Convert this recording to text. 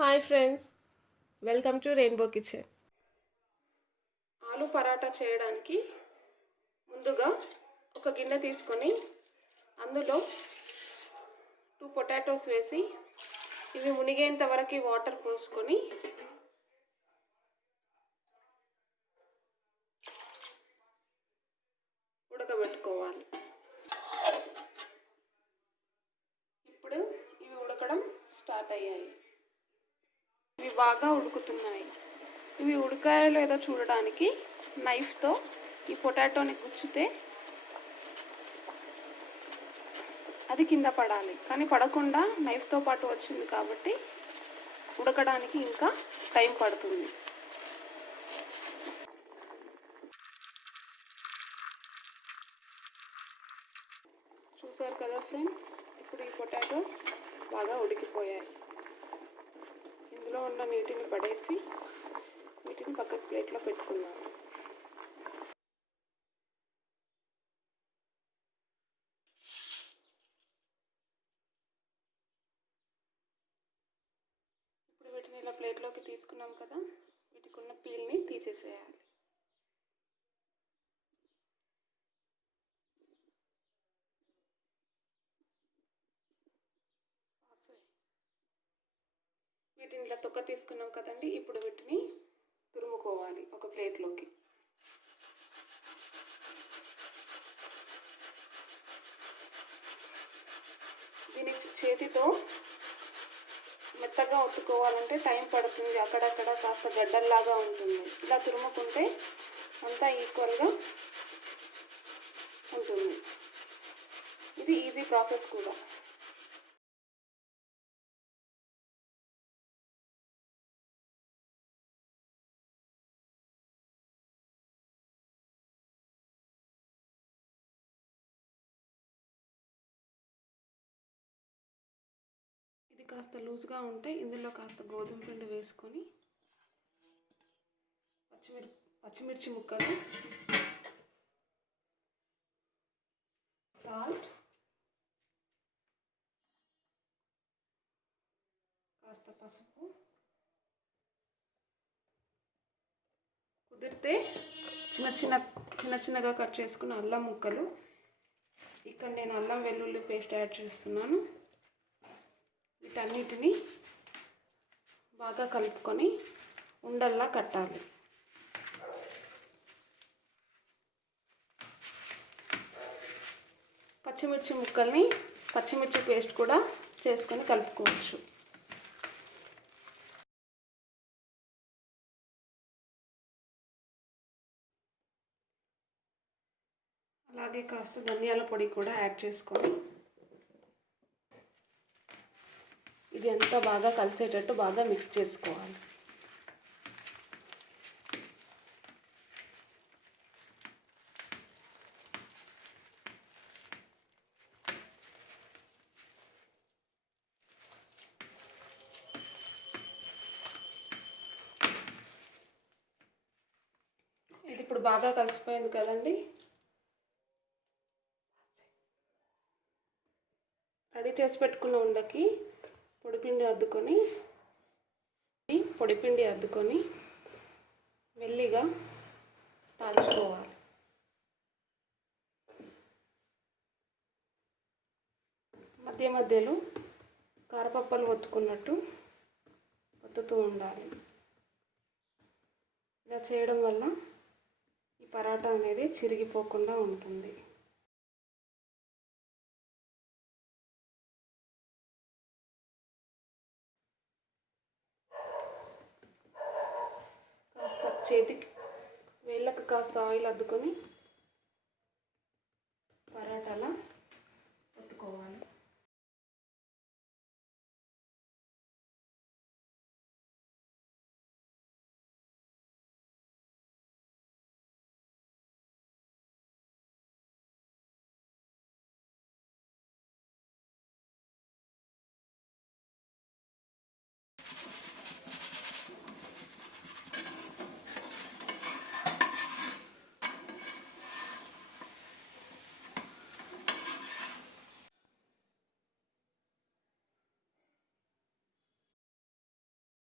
Hi friends, welcome to rainbow kitchen. ఆలు పరాటా చేయడానికి ముందుగా ఒక గిన్నె తీసుకొని అందులో 2 పొటాటోస్ వేసి ఇవి మునిగేంత వరకు వాటర్ పోసుకొని ఉడకబెట్టుకోవాలి. ఇప్పుడు ఇవి ఉడకడం స్టార్ట్ అయ్యాయి. ఇవి బాగా ఉడుకుతున్నాయి. ఇవి ఉడకాయో లేదో చూడడానికి నైఫ్తో ఈ పొటాటోని గుచ్చితే అది కింద పడాలి, కానీ పడకుండా నైఫ్తో పాటు వచ్చింది కాబట్టి ఉడకడానికి ఇంకా టైం పడుతుంది. చూసారు కదా ఫ్రెండ్స్, ఇప్పుడు ఈ పొటాటోస్ బాగా ఉడికిపోయాయి. ఇందులో ఉన్న నీటిని పడేసి వీటిని పక్కకు ప్లేట్లో పెట్టుకుందాం. ఇప్పుడు వీటిని ఇలా ప్లేట్లోకి తీసుకున్నాం కదా, వీటికి ఉన్న పీల్ని తీసేసేయాలి. వీటిని ఇలా తొక్క తీసుకున్నాం కదండి, ఇప్పుడు వీటిని తురుముకోవాలి ఒక ప్లేట్లోకి. దీన్ని చేతితో మెత్తగా ఒత్తుకోవాలంటే టైం పడుతుంది, అక్కడక్కడ కాస్త గడ్డల్లాగా ఉంటుంది. ఇలా తురుముకుంటే అంతా ఈక్వల్గా ఉంటుంది. ఇది ఈజీ ప్రాసెస్ కూడా. ఇది కాస్త లూజ్గా ఉంటే ఇందులో కాస్త గోధుమ పిండి వేసుకొని పచ్చిమిర్చి ముక్కలు, సాల్ట్, కాస్త పసుపు, కుదిరితే చిన్నగా కట్ చేసుకున్న అల్లం ముక్కలు. ఇక్కడ నేను అల్లం వెల్లుల్లి పేస్ట్ యాడ్ చేస్తున్నాను. వీటన్నిటిని బాగా కలుపుకొని ఉండల్లా కట్టాలి. పచ్చిమిర్చి ముక్కల్ని పచ్చిమిర్చి పేస్ట్ కూడా చేసుకొని కలుపుకోవచ్చు. అలాగే కాస్త ధనియాల పొడి కూడా యాడ్ చేసుకొని ఇది అంతా బాగా కలిసేటట్టు బాగా మిక్స్ చేసుకోవాలి. ఇది ఇప్పుడు బాగా కలిసిపోయింది కదండి. రెడీ చేసి పెట్టుకున్న ఉండకి పొడిపిండి అద్దుకొని మెల్లిగా తాల్చుకోవాలి. మధ్య మధ్యలో కారపప్పలు ఒత్తుకున్నట్టు ఒత్తుతూ ఉండాలి. ఇలా చేయడం వల్ల ఈ పరాటా అనేది చిరిగిపోకుండా ఉంటుంది. కాస్త వేళ్ళకు కాస్త ఆయిల్ అద్దుకొని